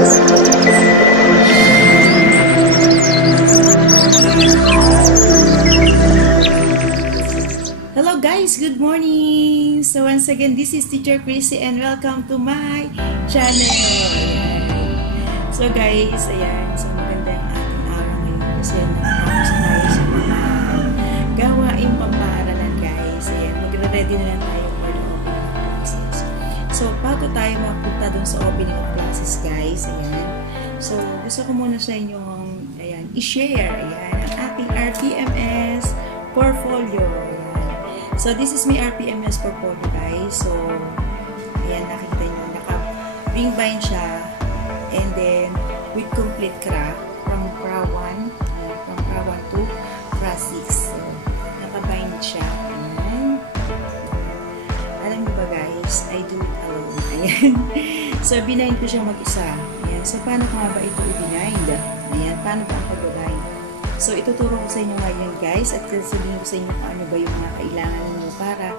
Hello guys, good morning! So once again, this is Teacher Chrissy and welcome to my channel. So guys, ayan, so maganda yung ating araw ngayon kasi nakatapos tayo sa mga gawaing pampaaralan guys. Ayan, magre-ready na lang tayo for the opening of classes. So bago tayo mapunta dun sa opening of classes guys, ayan. So gusto ko muna sa inyong, ayan, i-share, ayan, ang ating RPMS portfolio. So, this is my RPMS portfolio, guys. So, ayan, nakita nyo, naka-ring bind siya. And then, with complete craft from PRA 1, from PRA 1 to PRA 6. So, naka-bind siya. Ayan. Alam nyo ba, guys? I do it alone. Ayan. So, binind ko siya mag-isa. Ayan. So, paano ko nga ba ito i-bind? Ayan. Paano ba ang pag-bind? So, ituturo ko sa inyo ngayon guys at sasabihin ko sa inyo kung ano ba yung mga kailangan niyo para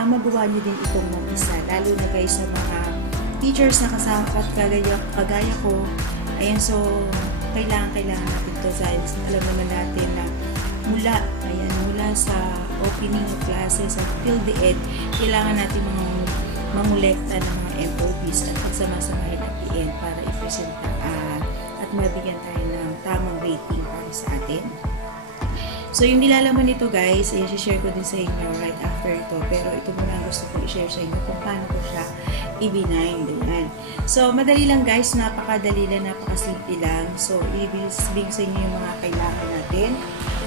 magawa niyo din itong mag-isa. Lalo na guys sa mga teachers na kasama at kagaya ko. Ayan, so, kailangan natin ito dahil alam naman natin na mula sa opening of classes at till the end, kailangan natin mangolekta ng mga MOPs at pagsama-samahin at the end para i-present at mabigyan tayo ng tamang rating para sa atin. So, yung nilalaman nito guys, i-share ko din sa inyo right after ito. Pero ito muna ang gusto ko i-share sa inyo kung paano ko siya i-bind. So, madali lang guys, napakadali lang, napakasimple lang. So, i-big sa inyo yung mga kailangan natin.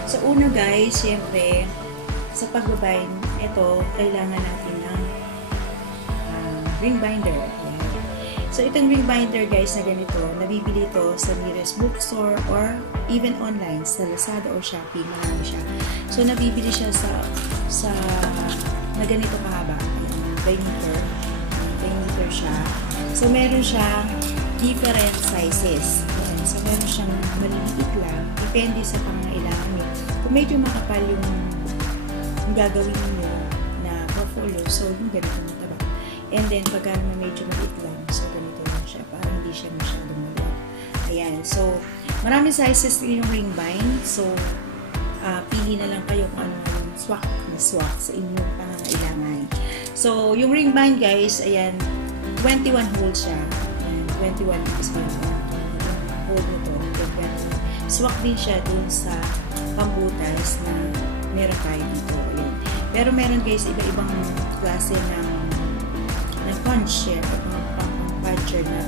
So, una guys, syempre, sa pag-bind, ito, kailangan natin ng ring binder. So, itong ring binder guys na ganito, nabibili ito sa nearest bookstore or even online sa Lazada or Shopee, marami siya. So, nabibili siya na ganito kahaba. By meter siya. So, meron siyang different sizes. Ayan. So, meron siyang maliliit lang. Depende sa pangangailangan niyo. Kung medyo makapal yung gagawin niyo na portfolio, so, yung ganito mataba. And then, pagka naman medyo maliit lang, so, ganito lang siya. Para hindi siya masyadong malaki. Ayan. So, maraming sizes yung ring bind. So, pili na lang kayo kung ano yung swak sa inyong pangangailangan. So, yung ring bind guys, ayan, 21 holes siya. Ayan, 21 is yung hold nito. Swak din siya dun sa pambutas na meron tayo dito. Ayan. Pero meron guys, iba-ibang klase ng puncher o puncher na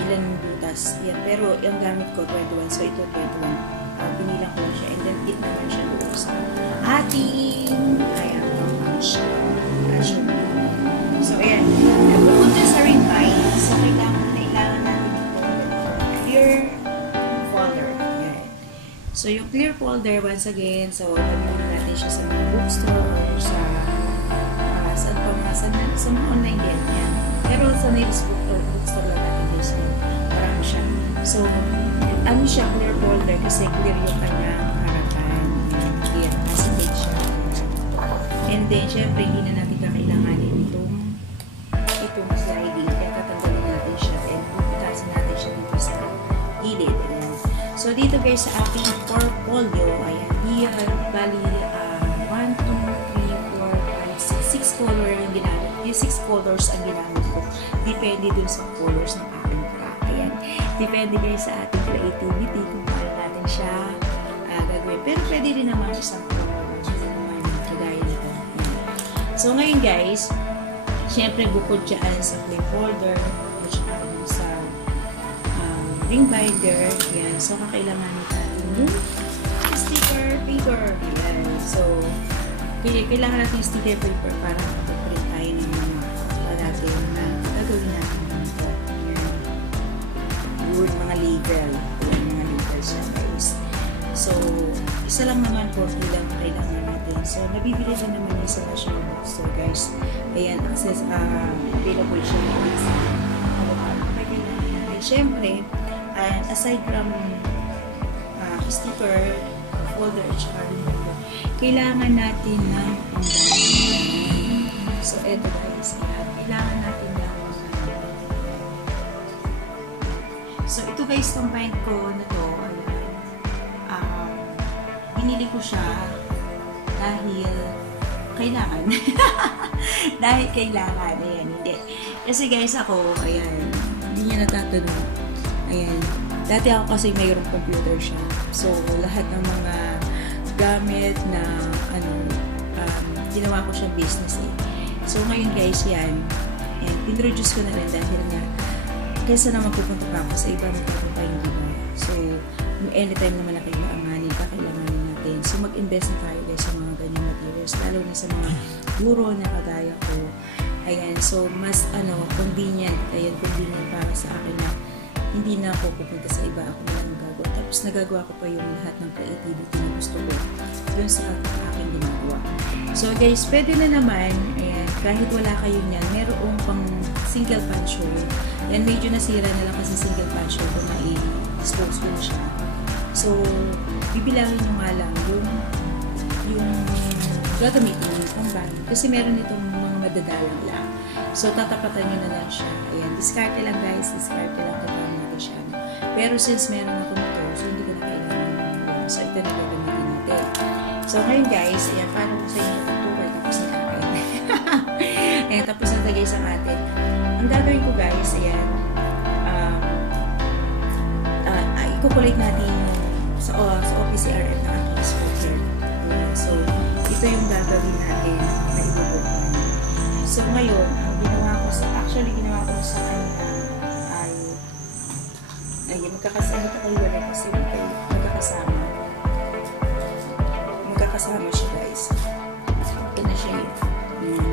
ilan butas. Yan. Pero yung gamit ko 21. So ito 21. Binilang ko siya. And then it naman siya doon sa ating puncher. So ayan. Bukod dun sa ring bind. So kailangan natin ito clear folder. Ayan. So yung clear folder once again. So nabili natin siya sa mga bookstore or sa mga online din. Yan. Pero sa nearest bookstore lang natin guys. Marami siya. So, ano siya, clear folder kasi clear yung kanyang harapan. Clear. Kasi siya. And then, syempre, hindi na natin kakailanganin itong sliding. Kaya tatanggalin natin siya and pupitasin natin siya dito sa gilid. Ayan. So, dito guys, sa ating portfolio, ayan, here, bali, 1, 2, 3, 4, 5, 6 color yung ginamit. Yung 6 colors ang ginamit ko. Depende dun sa colors ng ating craft. Ayan. Depende guys sa ating creativity kung paano natin siya gagawin. Pero pwede rin naman isang color. Kagaya nito. So ngayon guys, syempre bukod dyan sa clay folder, bukod dyan sa ring binder. Ayan. So kakailanganin natin yung sticker paper. Ayan. So, kailangan natin yung sticker paper para mag-print tayo ng mga natin na gagawin natin dito. Ayan. Good, mga label. Mga label siya guys. So, isa lang naman po bilang kailangan natin. So, nabibili na naman yung sa national bookstore guys. Ayan, access, available siya sa kailangan natin. Siyempre, aside from sticker, folder, at saka kailangan natin ng panggalan. So, eto guys, kailangan natin ng So, ito guys, tong pint ko na to, ayan. Binili ko siya dahil kailangan. Dahil kailangan, ayan, hindi. Kasi guys, ako, ayan, hindi niya natatanong. Ayan, dati ako kasi mayroong computer siya. So, lahat ng mga gamit na, ginawa ko siyang business eh. So, ngayon guys, yan, introduce ko na rin dahil nga, kaysa naman pupunta pa ako sa iba, magpupunta yung diba. So, anytime naman na kailanganin natin. So, mag-invest na tayo guys sa mga ganyan materials, lalo na sa mga guro na kagaya ko. Ayan, so, mas, convenient. Ayan, convenient para sa akin na hindi na ako pupunta sa iba, ako na lang nagagawa. Tapos, nagagawa ko pa yung lahat ng creativity na gusto ko dun sa aking ginagawa. So, guys, pwede na naman, ayan, kahit wala kayo niyan, merong pang single punch hole. Yan, medyo nasira na lang kasi single punch hole kung i-dispose ko na siya. So, bibilangin nyo nga lang yung gagamitin nyo pang kasi meron itong mga madadalang lang. So, tatapatan nyo na lang siya. Ayan, discarte lang guys, discarte lang, tatawag natin siya. Pero since meron ako nito, so hindi ko na kailangan yun. So, ito na gagamitin natin. So, ngayon guys, ayan, paano ko sa inyo tutuloy tapos na akin. Ayan, tapos na guys ang atin. Ang gagawin ko guys, ayan, i-collect natin sa OPCRF na aking spotter. So, ito yung gagawin natin na ibubukan. So, ngayon, ang ginawa ko sa kanila ay magkakasama kasi magkakasama siya guys. Ito na siya yun.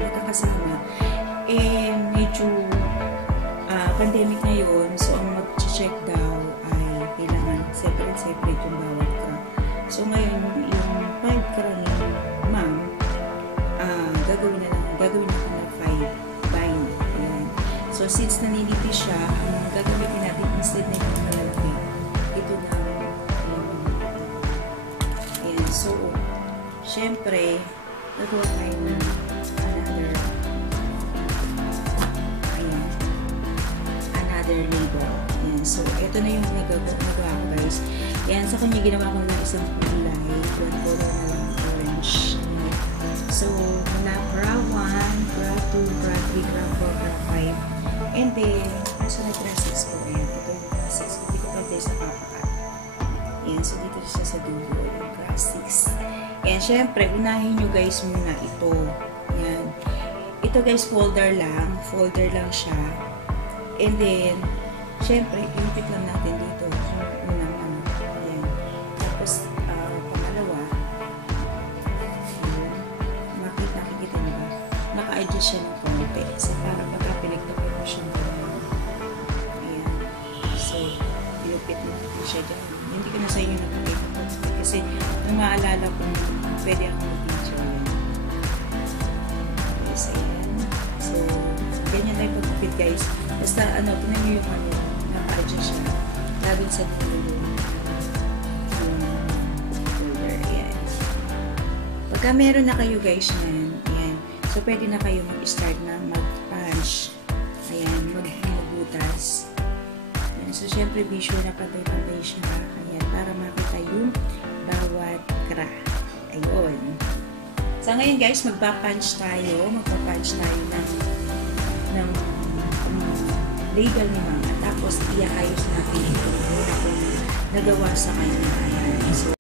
Magkakasama. Medyo pandemic ngayon, so ang mag-check daw ay kailangan separate yung bawat crack. So ngayon, yung 5 crack ni ma'am, gagawin natin na 5 bind. Ayan. So since naninipis siya, ang gagawin natin instead na yung malalaki, ito na ayan. So syempre, gagawa tayo na another label. Ayan. So, ito na yung nagawa ko guys. Ayan, sa kanya ginawa ko na isang kulay. One color na lang, orange. Ayan. So, mula gra 1, gra 2, gra 3, gra 4, gra 5. And then, nasa na gra 6 ko. Ayan, ito yung gra 6. Hindi ko pwede sa papakat. Ayan, so dito siya sa dulo. Yung gra 6. Ayan, syempre, unahin nyo guys muna ito. Ayan. Ito guys, folder lang siya. And then, syempre, inipit lang natin dito. Yung unang ayan. Tapos, pangalawa, nakikita nyo ba? Naka-adjust siya ng konti. So, para pagkapilig-tapit mo siya ng ayan. So, ilupit mo natin siya dyan. Hindi ko na sa inyo napakita ko. Kasi, nung maalala kung pwede akong mag-video yan. Yes, ayan. So, ganyan tayo pagkapit guys. Basta punan nyo yung naka-adjust siya. Laging sa dulo yung folder. Ayan. Pagka meron na kayo guys yan, ayan. So, pwede na kayo mag-start na mag-punch. Ayan, magbutas. Ayan. So, syempre, be sure na pantay-pantay siya. Ayan, para makita yung bawat cra. Ayun. So, ngayon guys, magpa-punch tayo. Magpa-punch tayo ng label ni mama. Tapos, iayos natin ito muna kung nagawa sa kanya. Ayan. So,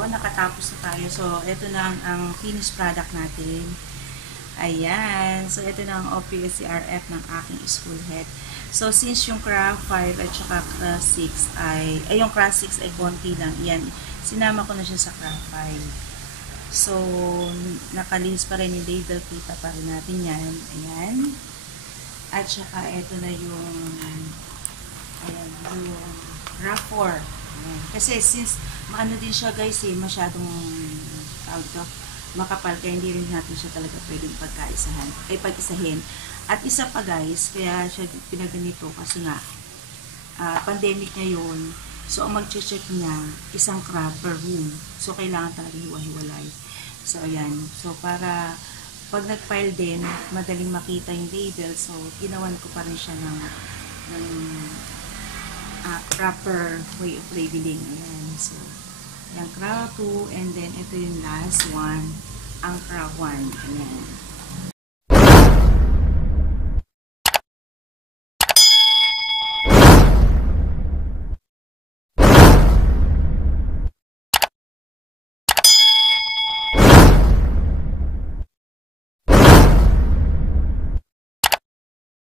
tayo. Nakatapos na tayo. So, ito na ang finished product natin. Ayan. So, ito na ang OPSCRF ng aking school head. So, since yung craft 5 at saka craft 6 yung craft 6 ay konti lang. Yan. Sinama ko na siya sa craft 5. So, nakalinis pa rin yung label. Kita pa rin natin yan. Ayan. At saka, ito na yung craft 4. Ayan. Kasi, since maano din siya guys masyadong tawag to, makapal, kaya hindi rin natin siya talaga pwedeng pag-isahin. At isa pa guys, kaya siya pinaganito kasi nga, pandemic ngayon, so ang mag-check niya, isang crab per room. So, kailangan talaga hiwa-hiwalay. So, ayan. So, para pag nag-file din, madaling makita yung label. So, ginawan ko pa rin siya ng proper way of labeling. Ayan. So, yung crow 2, and then ito yung last one, ang crow 1. Ayan.